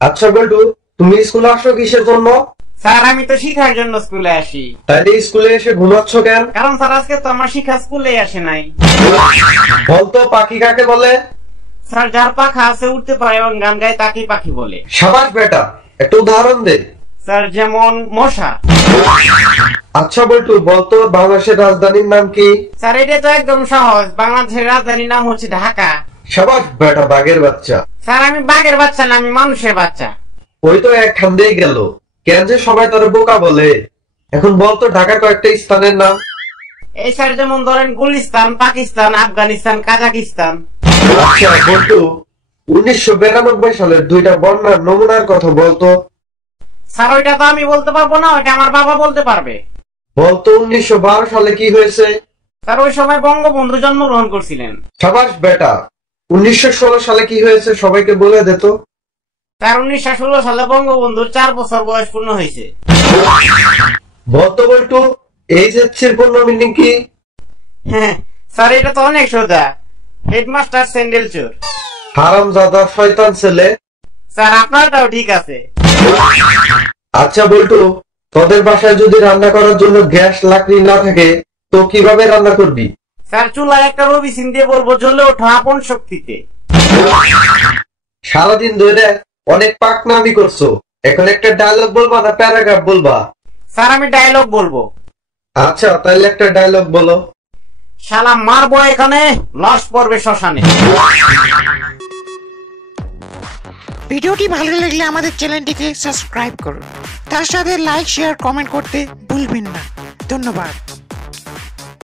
আচ্ছা বল্টু, তুমি স্কুলে আসো কিসের জন্য? স্যার আমি তো শিখার জন্য স্কুলে আসি। তাইলে স্কুলে এসে ঘুমাচ্ছ কেন? কারণ স্যার আজকে তো আমার শিক্ষা স্কুলে আসে নাই। বলতো পাখি কাকে বলে? স্যার যার পাখা আছে উঠতে পারে এবং গান গায় তাকেই পাখি বলে। সাবাস বেটা, একটা উদাহরণ দে। স্যার যেমন মশা। আচ্ছা বল্টু, বলতো বাংলাদেশের রাজধানীর নাম কি? স্যার এটা তো একদম সহজ, বাংলাদেশের রাজধানীর নাম হচ্ছে ঢাকা। সাবাস বেটা, বাঘের বাচ্চা। স্যার আমি বাঘের বাচ্চা না, আমি মানুষের বাচ্চা। ওই তো এক খান দিয়ে গেল, কেন যে সবাই তোর বোকা বলে। এখন বলতো ঢাকার কয়েকটা স্থানের নাম। এই স্যার যেমন ধরেন গুলিস্তান, পাকিস্তান, আফগানিস্তান, কাজাকিস্তান। আচ্ছা বল্টু, 1992 সালের দুইটা বন্যার নমুনার কথা বলতো। স্যার ওইটা তো আমি বলতে পারবো না, ওইটা আমার বাবা বলতে পারবে। বলতো 1912 সালে কি হয়েছে? স্যার ওই সময় বঙ্গবন্ধু জন্মগ্রহণ করছিলেন। সাবাস বেটা, 1916 সালে কি হয়েছে সবাইকে বলে দে তো। স্যার 1916 সালে বঙ্গবন্ধুর 4 বছর বয়স পূর্ণ হয়েছে। বলতো বল্টু, এইচএসসির পূর্ণ মিনিং কি? হ্যাঁ স্যার এটা তো অনেক সোজা, হেডমাস্টার স্যান্ডেল চোর। হারামজাদা শয়তান ছেলে। স্যার আপনারটাও ঠিক আছে। আচ্ছা বল্টু, তোদের বাসায় যদি রান্না করার জন্য গ্যাস লাকড়ি না থাকে তো কিভাবে রান্না করবি? স্যার চুলায় একটা রবিসিন দিয়ে বলবো জ্বলে ওঠো আপন শক্তিতে। সারাদিন ধরে অনেক পাকনামি করছো, এখন একটা ডায়লগ বলবা না প্যারাগ্রাফ বলবা? স্যার আমি ডায়লগ বলবো। আচ্ছা তাহলে একটা ডায়লগ বলো। শালা মারবো এখানে, লস পড়বে শ্মশানে। ভিডিওটি ভালো লাগলে আমাদের চ্যানেলটিকে সাবস্ক্রাইব করুন, তার সাথে লাইক শেয়ার কমেন্ট করতে ভুলবেন না। ধন্যবাদ।